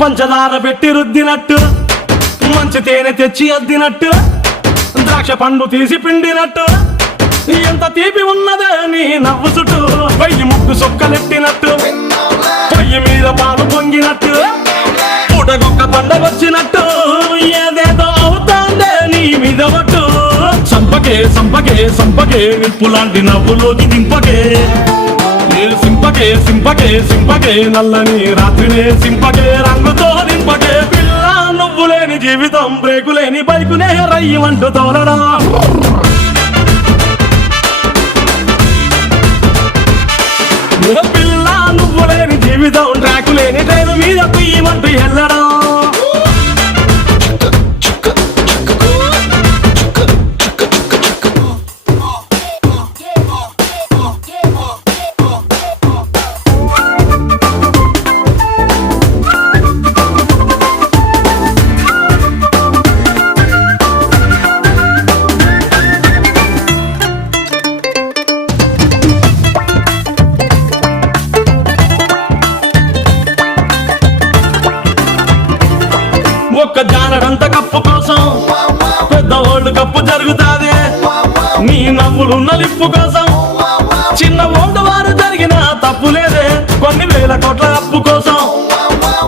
పంచదార పెట్టి రుద్దినట్టు, మంచి తేనె తెచ్చి అద్దినట్టు, ద్రాక్ష పండు తీసి పిండినట్టు, ఎంత తీపి ఉన్నదే నీ నవ్వు చుట్టూ. వెయ్యి ముగ్గు సొక్కలెట్టినట్టు, పొయ్యి మీద పాలు పొంగినట్టు, పూటకొక్క పండగొచ్చినట్టు, ఏదేదో అవుతాందే నీ మీద ఒట్టు. సంపకే సంపకే సంపకే నిప్పు లాంటి నవ్వులోకి దింపకే, సింపకే సింపకే సింపకే నల్లని రాత్రినే సింపకే, రంగుతో నింపకే. పిల్ల నువ్వు లేని జీవితం, బ్రేకు లేని బైకునే రయ్యమంటూ తోలడం. పిల్ల నువ్వు లేని జీవితం, ట్రాకు లేని ట్రైన్ మీద కుయ్యమంటూ వెళ్ళడం. ఒక్క జానడంత కప్పు కోసం పెద్ద ఓల్డ్ కప్పు జరుగుతాది, నీ నవ్వులున్న లిప్పు కోసం చిన్న ఓల్డ్ వారు జరిగిన తప్పు లేదే. కొన్ని వేల కోట్ల అప్పు